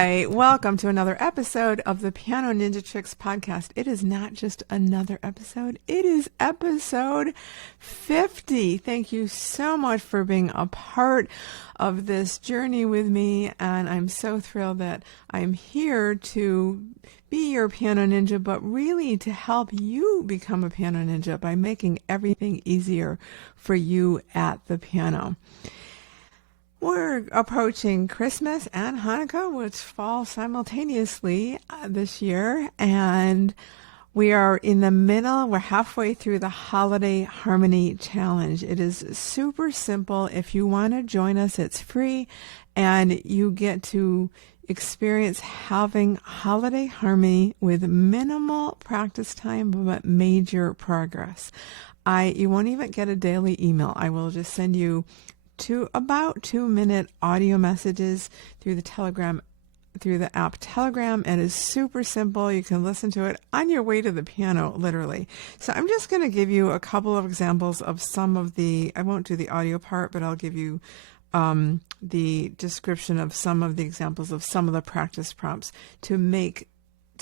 Hi, welcome to another episode of the Piano Ninja Tricks podcast. It is not just another episode, it is episode 50. Thank you so much for being a part of this journey with me, and I'm so thrilled that I'm here to be your piano ninja, but really to help you become a piano ninja by making everything easier for you at the piano. We're approaching Christmas and Hanukkah, which fall simultaneously this year, and we are in the middle. We're halfway through the Holiday Harmony Challenge. It is super simple. If you want to join us, it's free, and you get to experience having holiday harmony with minimal practice time, but major progress. You won't even get a daily email. I will just send you about 2-minute audio messages through the app Telegram. It is super simple. You can listen to it on your way to the piano, literally. So I'm just going to give you a couple of examples of I won't do the audio part, but I'll give you the description of some of the examples of some of the practice prompts to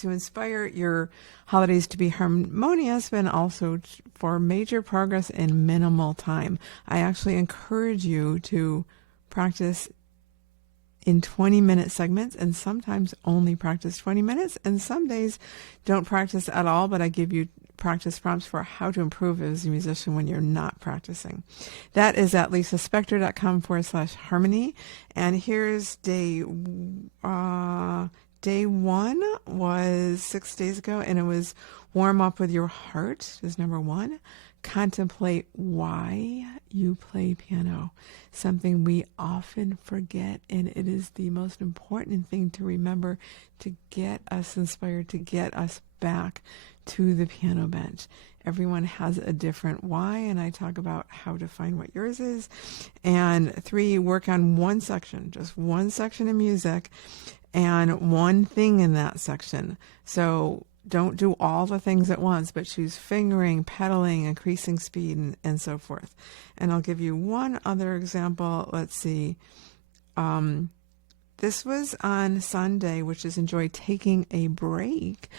inspire your holidays to be harmonious, but also for major progress in minimal time. I actually encourage you to practice in 20-minute segments, and sometimes only practice 20 minutes, and some days don't practice at all, but I give you practice prompts for how to improve as a musician when you're not practicing. That is at lisaspector.com/harmony. And here's day one was 6 days ago, and it was warm up with your heart is number 1. Contemplate why you play piano, something we often forget, and it is the most important thing to remember to get us inspired, to get us back to the piano bench. Everyone has a different why, and I talk about how to find what yours is. And 3, work on one section, just one section of music, and one thing in that section. So don't do all the things at once, but choose fingering, pedaling, increasing speed, and so forth. And I'll give you one other example. Let's see. This was on Sunday, which is enjoy taking a break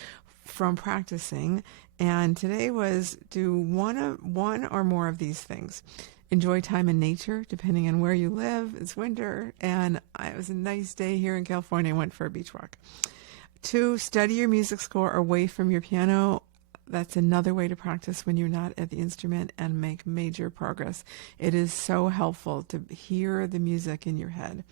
from practicing. And today was do one or more of these things. Enjoy time in nature, depending on where you live. It's winter, and it was a nice day here in California. I went for a beach walk. 2, study your music score away from your piano. That's another way to practice when you're not at the instrument and make major progress. It is so helpful to hear the music in your head.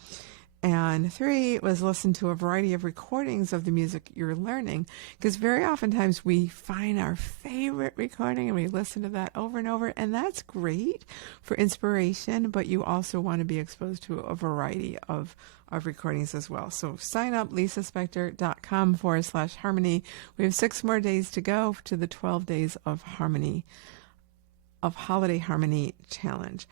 And 3 was listen to a variety of recordings of the music you're learning, because very oftentimes we find our favorite recording and we listen to that over and over, and that's great for inspiration, but you also want to be exposed to a variety of recordings as well. So sign up, lisaspector.com/harmony. We have 6 more days to go to the 12 days of Holiday Harmony Challenge.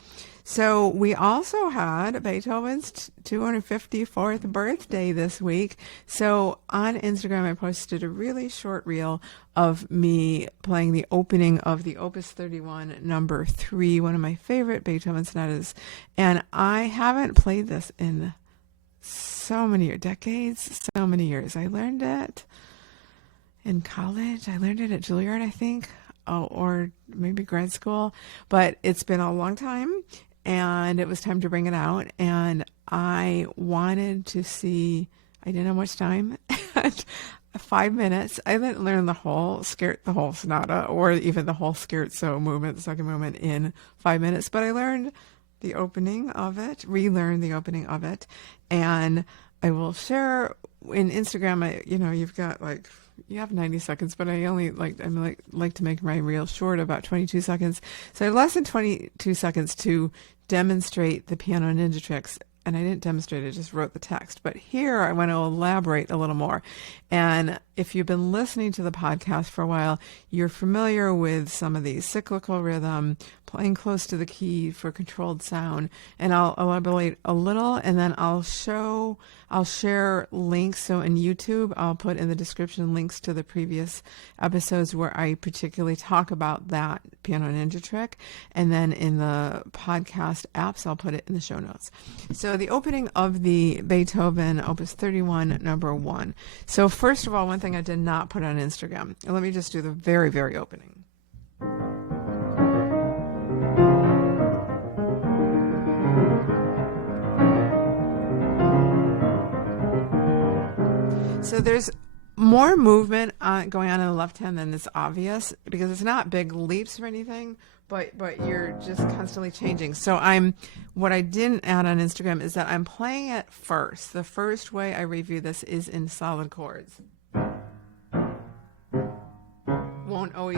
So we also had Beethoven's 254th birthday this week. So on Instagram, I posted a really short reel of me playing the opening of the Opus 31 number 3, one of my favorite Beethoven sonatas. And I haven't played this in so many decades, so many years. I learned it in college. I learned it at Juilliard, I think. Or maybe grad school, but it's been a long time, and it was time to bring it out, and I wanted to see, I didn't have much time, 5 minutes. I didn't learn the whole sonata, or even the whole scherzo movement, the second movement, in 5 minutes, but I learned the opening of it, relearned the opening of it, and I will share in Instagram, you've got you have 90 seconds, but I only like to make my reel short, about 22 seconds. So less than 22 seconds to demonstrate the piano ninja tricks. And I didn't demonstrate it, just wrote the text. But here I want to elaborate a little more. And if you've been listening to the podcast for a while, you're familiar with some of these: cyclical rhythm, playing close to the key for controlled sound. And I'll elaborate a little, and then I'll share links. So in YouTube, I'll put in the description links to the previous episodes where I particularly talk about that piano ninja trick. And then in the podcast apps, I'll put it in the show notes. So So the opening of the Beethoven Opus 31, number 1. So first of all, one thing I did not put on Instagram. Let me just do the very, very opening. So there's more movement going on in the left hand than is obvious, because it's not big leaps or anything, but you're just constantly changing. So what I didn't add on Instagram is that I'm playing it first. The first way I review this is in solid chords. Won't always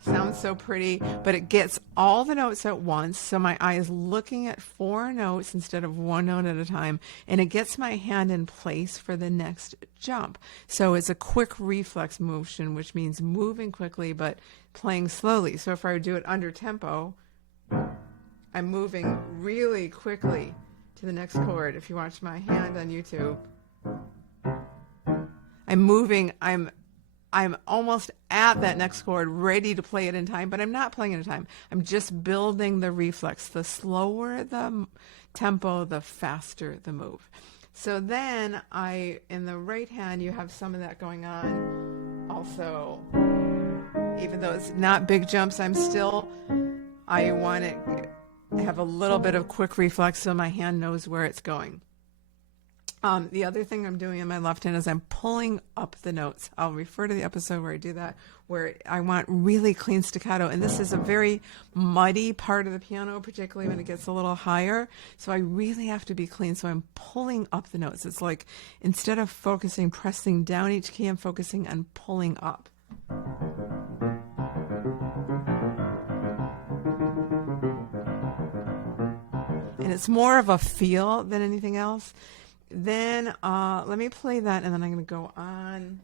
sound so pretty, but it gets all the notes at once. So my eye is looking at 4 notes instead of 1 note at a time, and it gets my hand in place for the next jump. So it's a quick reflex motion, which means moving quickly but playing slowly. So if I do it under tempo, I'm moving really quickly to the next chord. If you watch my hand on YouTube, I'm moving, I'm almost at that next chord, ready to play it in time, but I'm not playing it in time. I'm just building the reflex. The slower the tempo, the faster the move. So then in the right hand, you have some of that going on also. Even though it's not big jumps, I want to have a little bit of quick reflex so my hand knows where it's going. The other thing I'm doing in my left hand is I'm pulling up the notes. I'll refer to the episode where I do that, where I want really clean staccato. And this is a very muddy part of the piano, particularly when it gets a little higher. So I really have to be clean. So I'm pulling up the notes. It's like instead of pressing down each key, I'm focusing on pulling up. And it's more of a feel than anything else. Then let me play that, and then I'm going to go on.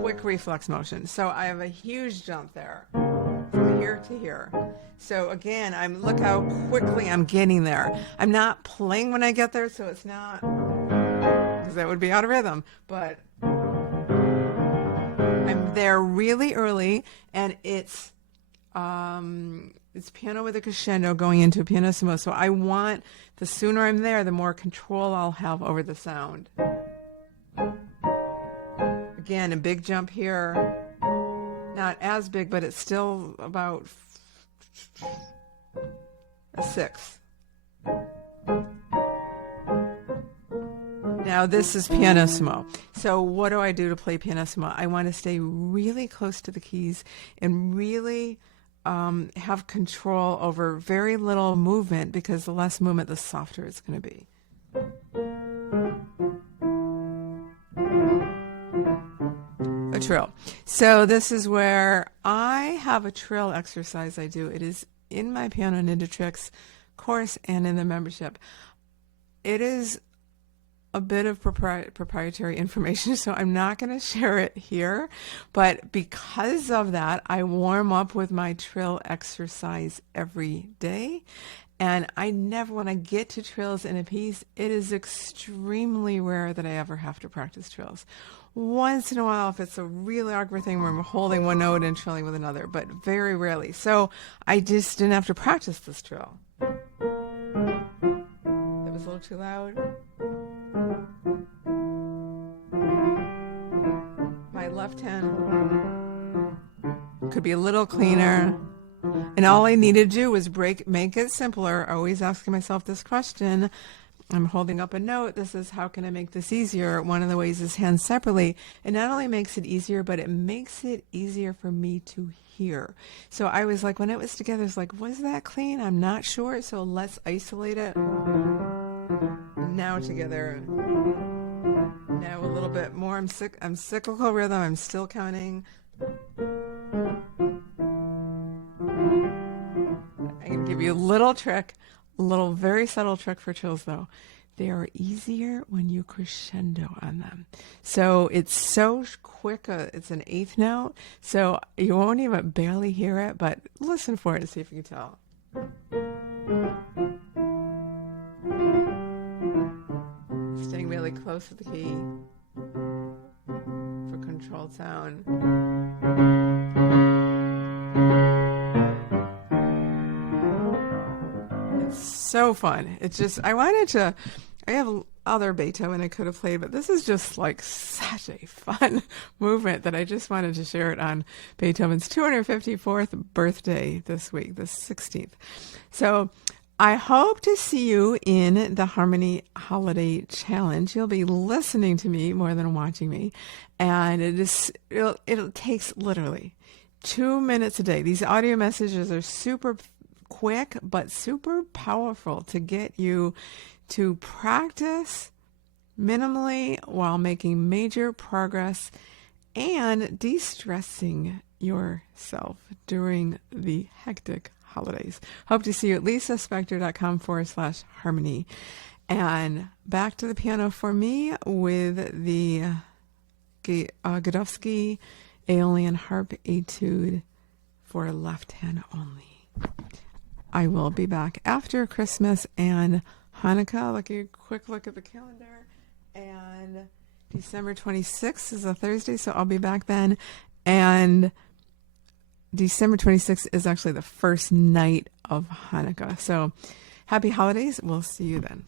Quick reflex motion. So I have a huge jump there from here to here. So again, look how quickly I'm getting there. I'm not playing when I get there, so it's not, because that would be out of rhythm, but I'm there really early, and it's piano with a crescendo going into a pianissimo. So I want, the sooner I'm there, the more control I'll have over the sound. Again, a big jump here. Not as big, but it's still about a 6. Now this is pianissimo. So what do I do to play pianissimo? I want to stay really close to the keys and really have control over very little movement, because the less movement, the softer it's going to be. A trill. So this is where I have a trill exercise I do. It is in my Piano Ninja Tricks course and in the membership. It is a bit of proprietary information, so I'm not going to share it here. But because of that, I warm up with my trill exercise every day. And when I get to trills in a piece, it is extremely rare that I ever have to practice trills. Once in a while, if it's a really awkward thing where I'm holding one note and trilling with another, but very rarely. So I just didn't have to practice this trill. That was a little too loud. My left hand could be a little cleaner. And all I needed to do was make it simpler. Always asking myself this question. I'm holding up a note. This is, how can I make this easier? One of the ways is hands separately. It not only makes it easier, but it makes it easier for me to hear. So I was like, when it was together, it's like, was that clean? I'm not sure. So let's isolate it. Now together. Now a little bit more. I'm cyclical rhythm. I'm still counting. I can give you a little trick, a little very subtle trick for trills though. They are easier when you crescendo on them. So it's so quick, it's an eighth note, so you won't even barely hear it, but listen for it and see if you can tell. Staying really close to the key. controlled sound. It's so fun. It's just, I have other Beethoven I could have played, but this is just like such a fun movement that I just wanted to share it on Beethoven's 254th birthday this week, the 16th. So I hope to see you in the Harmony Holiday Challenge. You'll be listening to me more than watching me. And it takes literally 2 minutes a day. These audio messages are super quick, but super powerful to get you to practice minimally while making major progress and de-stressing yourself during the hectic holidays. Hope to see you at lisaspector.com/harmony. And back to the piano for me with the Godowsky Aeolian Harp Etude for left hand only. I will be back after Christmas and Hanukkah. Quick look at the calendar. And December 26th is a Thursday, so I'll be back then. And December 26th is actually the first night of Hanukkah. So happy holidays. We'll see you then.